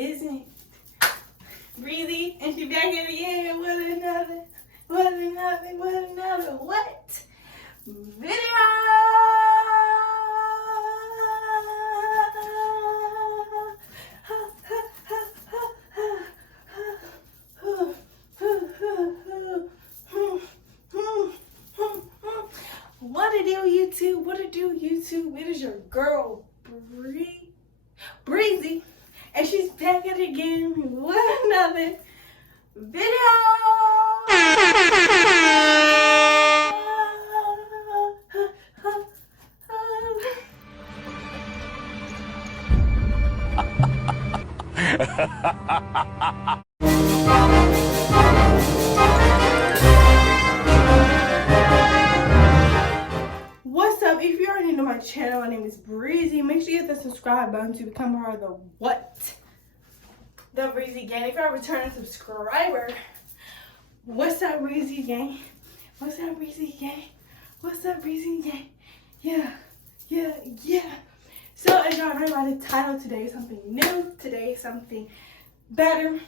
isn't Breezy, and she back at it again with another what? Video! What it do, YouTube? What it do, YouTube? It is your girl, Breezy, and she's back at it again with another video. What's up? If you're new to my channel, my name is Breezy. Make sure you hit the subscribe button to become part of the Breezy gang. If you're a returning subscriber, what's up, Breezy gang? What's up, Breezy gang? What's up, Breezy gang? Yeah. So as y'all read by the title, today is something new. Today is something better.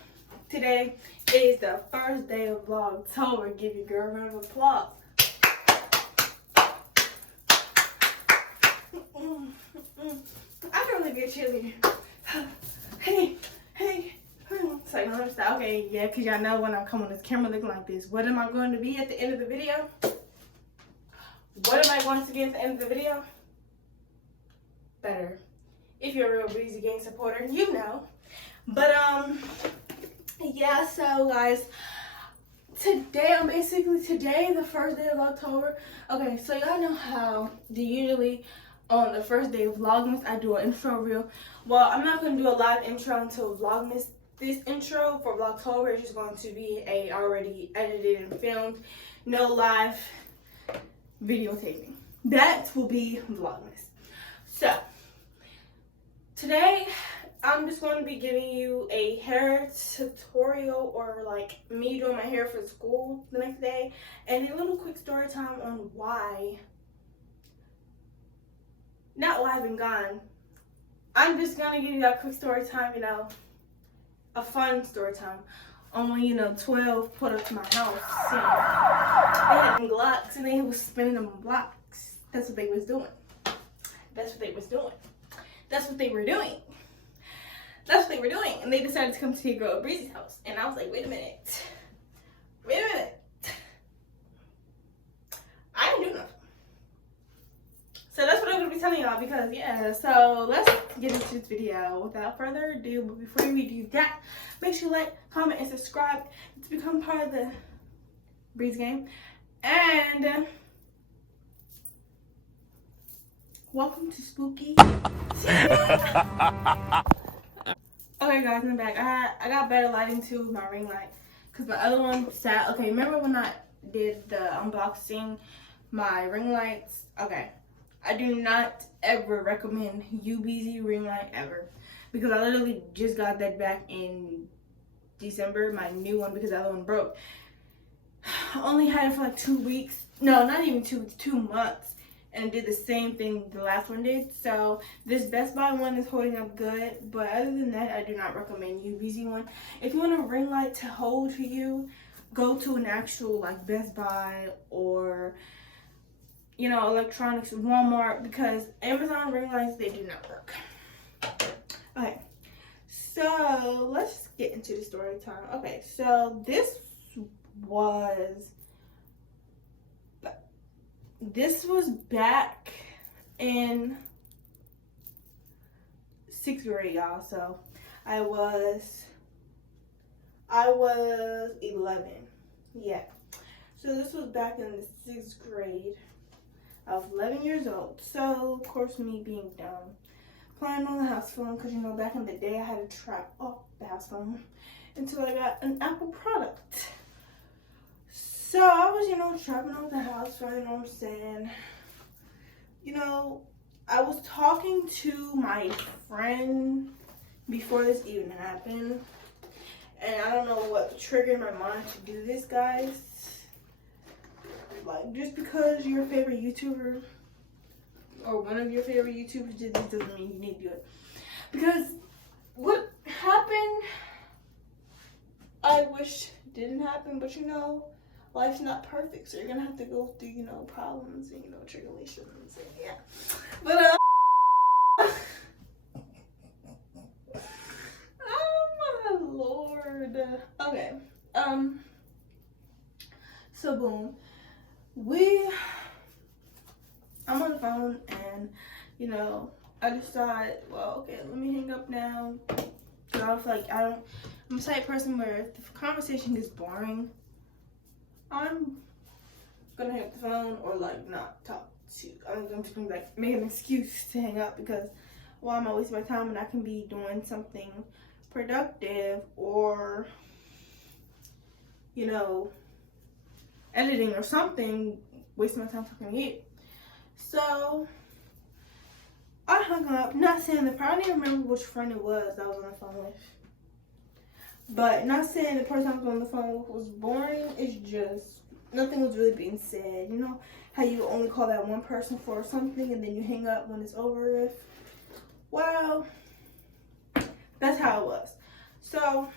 Today is the first day of Vlogtober. Give your girl a round of applause. I can really be a cheerleader. Hey. So let me stop. Okay, yeah, because y'all know when I'm coming on this camera looking like this. What am I going to be at the end of the video? What am I going to be at the end of the video? Better. If you're a real Breezy gang supporter, you know. But yeah, so guys, today, the first day of October. Okay, so y'all know how usually on the first day of Vlogmas, I do an intro reel. Well, I'm not going to do a live intro until Vlogmas. This intro for Vlogtober is just going to be a already edited and filmed, no live videotaping. That will be Vlogmas. So, today, I'm just going to be giving you a hair tutorial, or like me doing my hair for school the next day, and a little quick story time on why, not why I've been gone. I'm just going to give you that quick story time, a fun story time on when, 12 pulled up to my house. They had them Glocks and they was spinning them on blocks. That's what they was doing. And they decided to come to your girl Breezy's house. And I was like, wait a minute. I didn't do nothing. So that's what I'm going to be telling y'all, because yeah, so let's get into this video without further ado. But before we do that, make sure you like, comment, and subscribe to become part of the Breeze game. And welcome to Spooky. Okay guys, I'm back. I got better lighting too with my ring light, because my other one sat. Okay, remember when I did the unboxing my ring lights? Okay, I do not ever recommend UBZ ring light ever, because I literally just got that back in December, my new one, because the other one broke. I only had it for like 2 weeks. No, not even 2 weeks, 2 months. And it did the same thing the last one did. So this Best Buy one is holding up good. But other than that, I do not recommend UBZ one. If you want a ring light to hold for you, go to an actual like Best Buy or electronics, Walmart, because Amazon ring lights, they do not work. Okay, so let's get into the story time. Okay, so this was back in 6th grade, y'all. So I was 11. Yeah. So this was back in the 6th grade. I was 11 years old. So of course, me being dumb, playing on the house phone, because back in the day I had to trap off the house phone until I got an Apple product. So I was, trapping off the house phone, you know what I'm saying? I was talking to my friend before this even happened. And I don't know what triggered my mind to do this, guys. Like, just because your favorite YouTuber or one of your favorite YouTubers did this doesn't mean you need to do it. Because what happened I wish didn't happen, but you know, life's not perfect, so you're gonna have to go through, you know, problems and, you know, tribulations and yeah. But oh my lord. Okay. So boom. I'm on the phone and, you know, I just thought, well, okay, let me hang up now. I don't feel like I'm a type of person where if the conversation gets boring, I'm gonna hang up the phone or like not talk to. I'm just gonna like make an excuse to hang up because why am I wasting my time when I can be doing something productive or, you know, editing or something, wasting my time talking to you. So I hung up, not saying I don't even remember which friend it was that I was on the phone with. But not saying the person I was on the phone with was boring, it's just nothing was really being said. You know how you only call that one person for something and then you hang up when it's over with? Well, that's how it was. So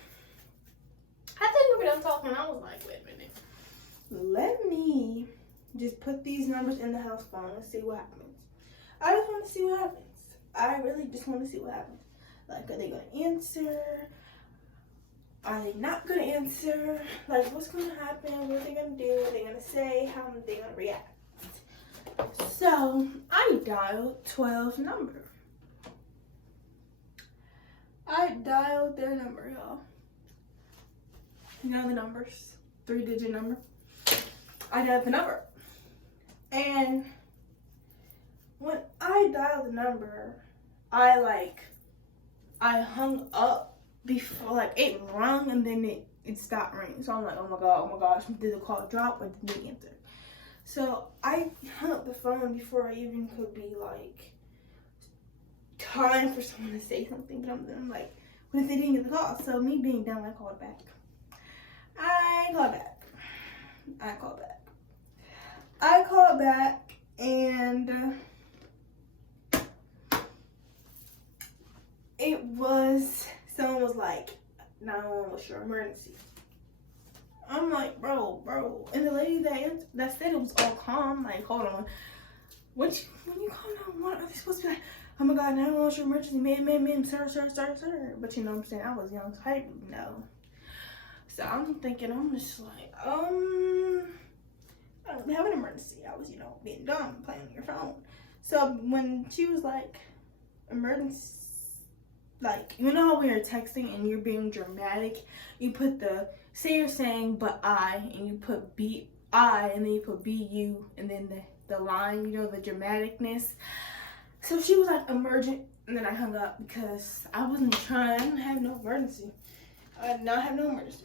I think we were done talking, I was like, wait a minute. Let me just put these numbers in the house phone and see what happens. I just want to see what happens. I really just want to see what happens. Like, are they going to answer? Are they not going to answer? Like, what's going to happen? What are they going to do? What are they going to say? How are they going to react? So, I dialed 12's number. I dialed their number, y'all. You know the numbers? 3-digit number. I dialed the number. And when I dialed the number, I hung up before, like, it rung and then it stopped ringing. So I'm like, oh my gosh, did the call drop or did they answer? So I hung up the phone before I even could be, like, time for someone to say something. But I'm like, what if they didn't get the call? So me being dumb, I called back. I called back and it was, someone was like, 911, what's your emergency? I'm like, bro. And the lady that said it was all calm, like, hold on. When you call 911, are they supposed to be like, oh my God, 911, what's your emergency? Ma'am, sir. But you know what I'm saying? I was young, so I didn't know. So I'm thinking, I'm just like, I don't have an emergency. I was, you know, being dumb, playing on your phone. So when she was like, emergency, like, you know how when you're texting and you're being dramatic, you put say you're saying, but I, and you put I, and then you put BU, and then the line, you know, the dramaticness. So she was like, emergent, and then I hung up because I didn't have no emergency. I did not have no emergency.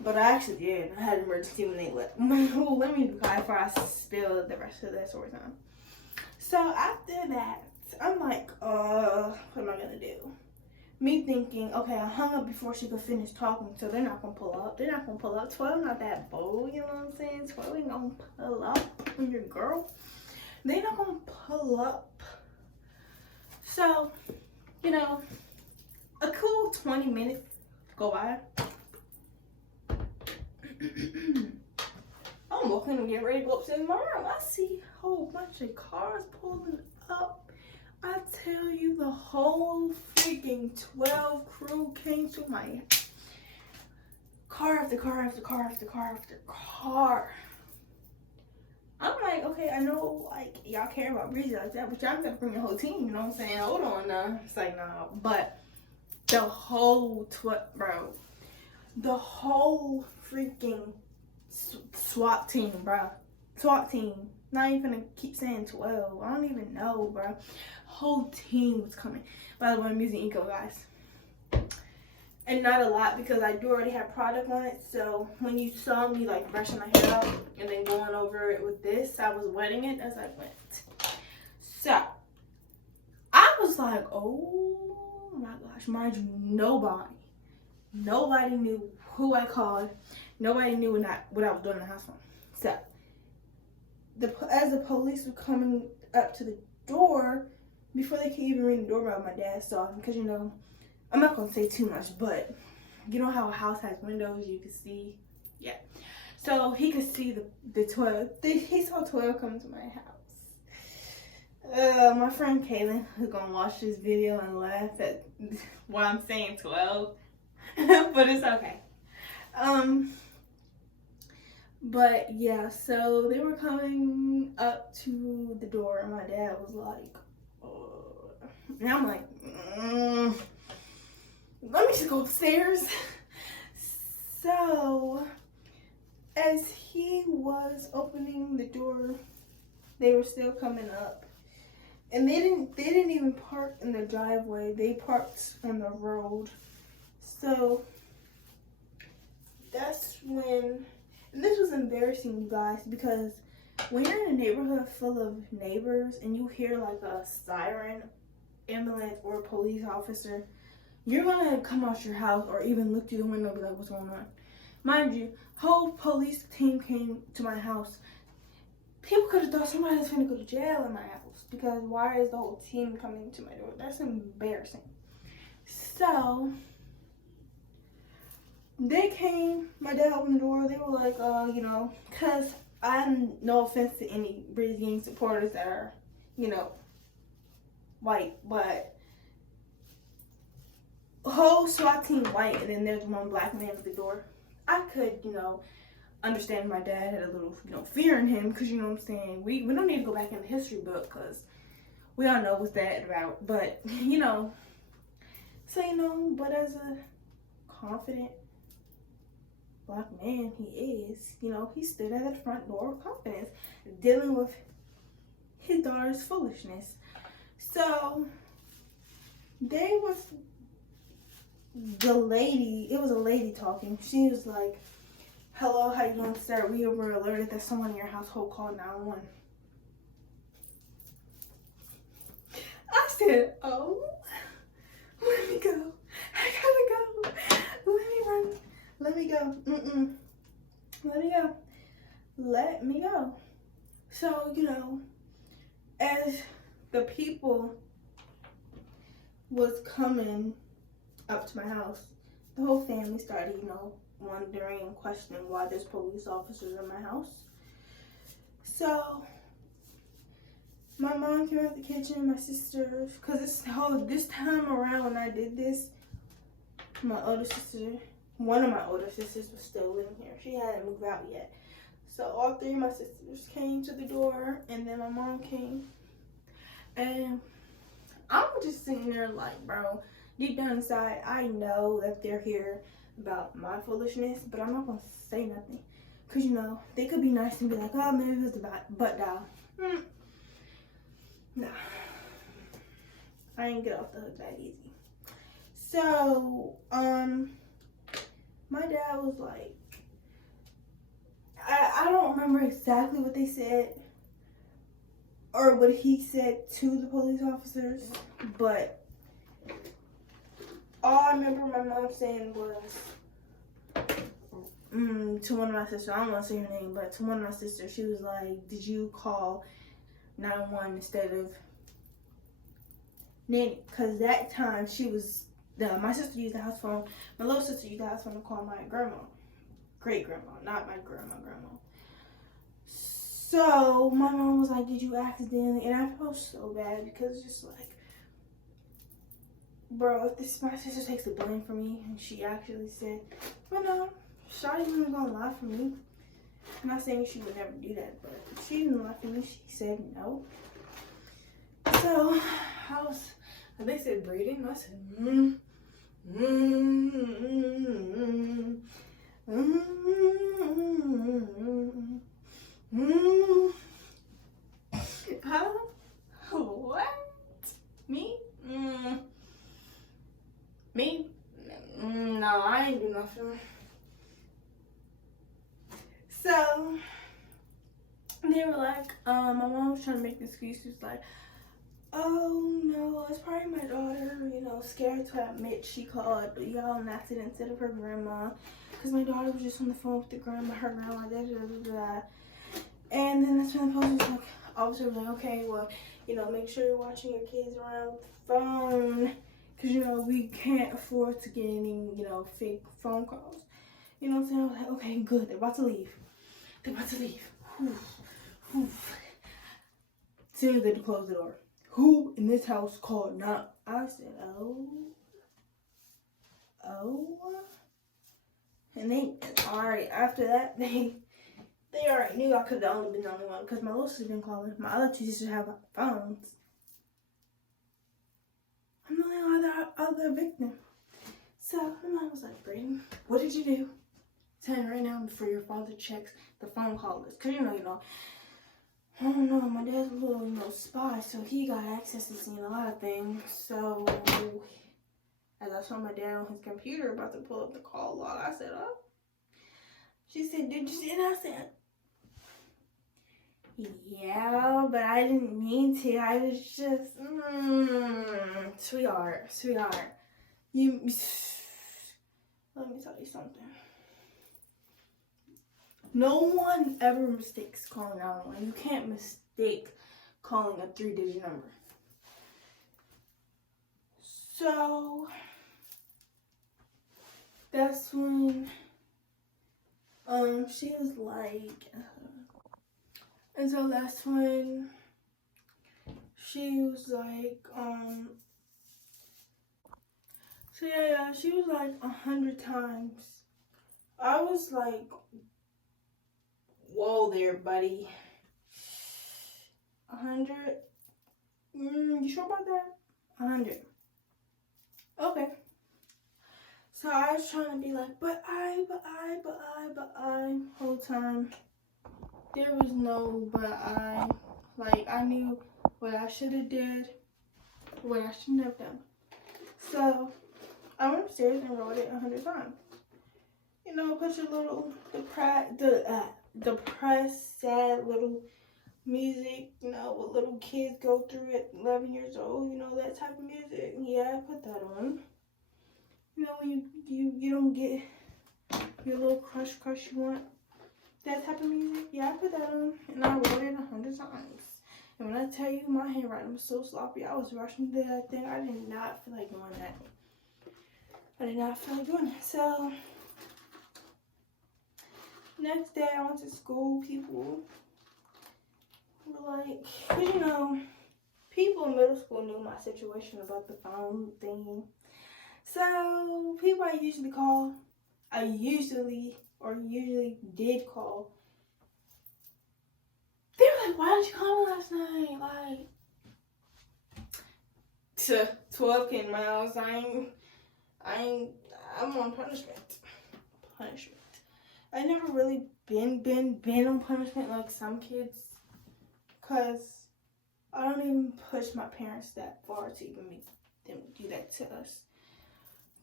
But I actually did. I had an emergency when they let me cry before I spill the rest of that story time. So after that, I'm like, what am I gonna do? Me thinking, okay, I hung up before she could finish talking, so they're not gonna pull up. 12 not that bold, you know what I'm saying? 12 ain't gonna pull up on your girl. They're not gonna pull up. So, you know, a cool 20 minutes go by. I'm walking and getting ready to go upstairs in my room. I see a whole bunch of cars pulling up. I tell you, the whole freaking 12 crew came to my car after car after car after car after car. I'm like, okay, I know, like, y'all care about Breezy like that, but y'all gotta bring your whole team, you know what I'm saying? Hold on now. It's like, nah. But the whole the whole freaking SWAT team, bro. SWAT team. Not even gonna keep saying 12. I don't even know, bro. Whole team was coming. By the way, I'm using Eco, guys. And not a lot because I do already have product on it. So when you saw me like brushing my hair out and then going over it with this, I was wetting it as I went. So I was like, oh my gosh, mind you, nobody knew who I called. Nobody knew what I was doing in the house phone. So as the police were coming up to the door, before they could even ring the doorbell, my dad saw him because, you know, I'm not going to say too much, but you know how a house has windows, you can see, yeah. So he could see the 12. He saw 12 come to my house. My friend Kaylin, who's gonna watch this video and laugh at why I'm saying 12, but it's okay. But yeah, so they were coming up to the door, and my dad was like, and I'm like, let me just go upstairs. So as he was opening the door, they were still coming up, and they didn't even park in the driveway. They parked on the road. So that's when, and this was embarrassing, you guys, because when you're in a neighborhood full of neighbors and you hear like a siren, ambulance, or a police officer, you're gonna come out your house or even look through the window and be like, what's going on? Mind you, whole police team came to my house. People could have thought somebody was gonna go to jail in my house, because why is the whole team coming to my door? That's embarrassing. So they came, my dad opened the door. They were like, you know, because I'm, no offense to any Breezy Gang supporters that are, you know, white, but whole SWAT team white, and then there's one black man at the door. I could, you know, understand my dad had a little, you know, fear in him, because, you know what I'm saying, we don't need to go back in the history book, because we all know what's that about. But, you know, so, you know, but as a confident black man he is, you know, he stood at the front door with confidence, dealing with his daughter's foolishness. So they was the lady, it was a lady talking. She was like, hello, how you doing, sir? We were alerted that someone in your household called 911. I said, oh, let me go. I gotta go. Let me run. Let me go. Let me go. Let me go. So, you know, as the people was coming up to my house, the whole family started, you know, wondering and questioning why there's police officers in my house. So my mom came out the kitchen, my sister, because this time around when I did this, my older sister, one of my older sisters was still living here. She hadn't moved out yet. So all three of my sisters came to the door, and then my mom came. And I'm just sitting there like, bro, deep down inside, I know that they're here about my foolishness, but I'm not going to say nothing. Because, you know, they could be nice and be like, oh, maybe it was the butt dial. No. I ain't get off the hook that easy. So, my dad was like, I don't remember exactly what they said or what he said to the police officers, but all I remember my mom saying was to one of my sisters, I don't want to say her name, but to one of my sisters, she was like, did you call 911 instead of Nanny? Because that time she was, my sister used the house phone, my little sister used the house phone to call my grandma, great grandma, not my grandma. So my mom was like, did you accidentally? And I felt so bad, because it's just like, bro, if this, my sister takes the blame for me, and she actually said, well, no, Shawty wasn't gonna lie for me. I'm not saying she would never do that, but if she didn't lie for me, she said no. So they said breathing. I said, Huh? What? Me? Me? No, I ain't do nothing. So they were like, my mom was trying to make an excuse. She was like, oh no, it's probably my daughter, you know, scared to admit she called y'all an accident instead of her grandma, because my daughter was just on the phone with her grandma, And then that's when the officer was like, okay, well, you know, make sure you're watching your kids around with the phone, Because, you know, we can't afford to get any, you know, fake phone calls. You know what I'm saying? I was like, okay, good. They're about to leave. They're about to leave. Whew. Whew. As soon as they close the door. Who in this house called? Not. I said, oh. And they, alright, after that, they already knew I could have only been the only one. Because my little sister been calling. My other two sisters have phones. I'm the only other victim. So my mom was like, Brayden, what did you do? Tell me right now before your father checks the phone call list. Because, you know, I don't know, my dad's a little, you know, spy. So he got access to seeing a lot of things. So as I saw my dad on his computer about to pull up the call log, I said, oh. She said, did you see it? I said, yeah, but I didn't mean to. I was just, sweetheart. Let me tell you something. No one ever mistakes calling 911. You can't mistake calling a 3-digit number. So that's when she was like, and so that's when she was like, so yeah, she was like 100 times. I was like, whoa there, buddy. 100? You sure about that? 100. Okay. So I was trying to be like, but I, whole time. There was no but I. Like, I knew what I should have did, what I shouldn't have done. So I went upstairs and wrote it 100 times. You know, put your little depressed, sad little music, you know, what little kids go through at 11 years old, you know, that type of music. Yeah, I put that on. You know, when you don't get your little crush you want, that type of music. Yeah, I put that on, and I wrote it 100 times. And when I tell you my handwriting was so sloppy, I was rushing to that thing. I did not feel like doing that. So next day I went to school. People were like, you know, people in middle school knew my situation about the phone thing. So people I usually did call. They were like, why did you call me last night? Like, to 12 kid miles. I'm on punishment. I never really been on punishment like some kids, cause I don't even push my parents that far to even make them do that to us.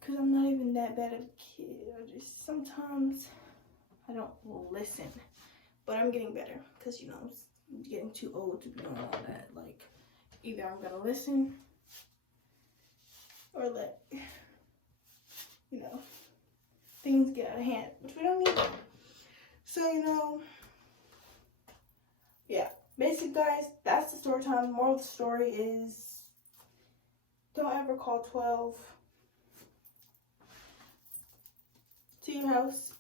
Cause I'm not even that bad of a kid. I sometimes I don't listen, but I'm getting better. Cause you know I'm getting too old to be doing all that. Like, either I'm gonna listen or let, you know, things get out of hand, which we don't need. So, you know, yeah. Basically, guys, that's the story time. Moral of the story is, don't ever call 12 to your house.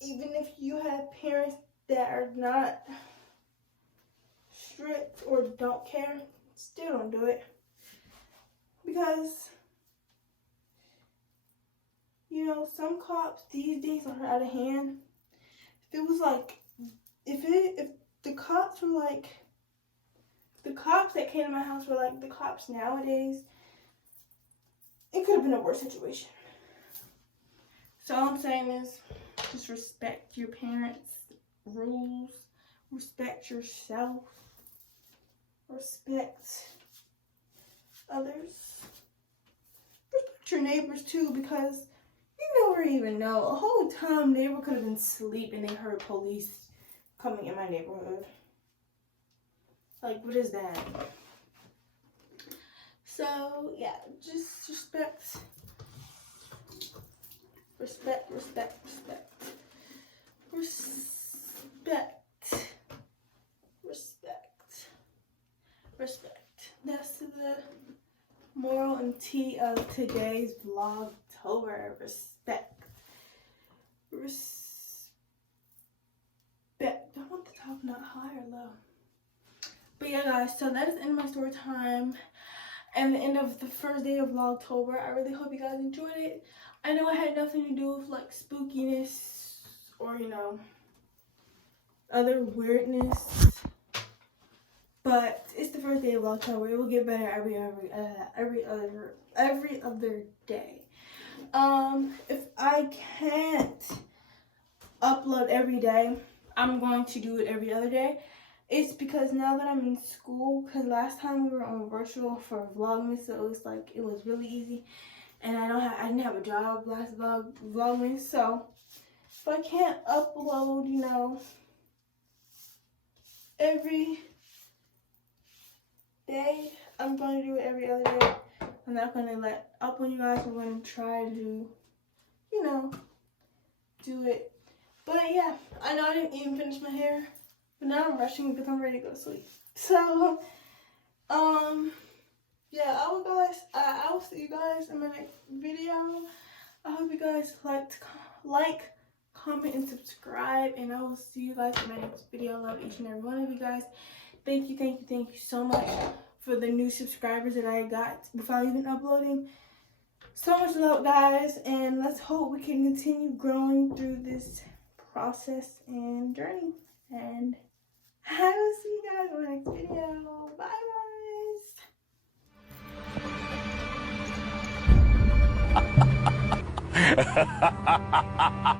Even if you have parents that are not strict or don't care, still don't do it. Because, you know, some cops these days are out of hand. If it was like, if the cops were like, the cops that came to my house were like the cops nowadays, it could have been a worse situation. So all I'm saying is, just respect your parents' rules, respect yourself, respect others, respect your neighbors too, because you never even know. A whole time neighbor could have been asleep and they heard police coming in my neighborhood. Like, what is that? So yeah, just respect. Respect. That's the moral today's Vlogtober. Respect. I want the top not high or low. But yeah, guys, so that is the end of my story time and the end of the first day of Vlogtober. I really hope you guys enjoyed it. I know I had nothing to do with like spookiness or, you know, other weirdness, but it's the first day of Vlogtober. It will get better every other day. If I can't upload every day, I'm going to do it every other day. It's because now that I'm in school, because last time we were on virtual for Vlogmas, so it was like, it was really easy, and I didn't have a job last Vlogmas, so if I can't upload, you know, every day, I'm going to do it every other day. I'm not going to let up on you guys. I'm going to try to, you know, do it. But yeah, I know I didn't even finish my hair, but now I'm rushing because I'm ready to go to sleep. So, yeah, I will see you guys in my next video. I hope you guys like, comment, and subscribe, and I will see you guys in my next video. I love each and every one of you guys. Thank you so much for the new subscribers that I got without even uploading. So much love, guys, and let's hope we can continue growing through this process and journey. And I will see you guys in the next video. Bye, guys.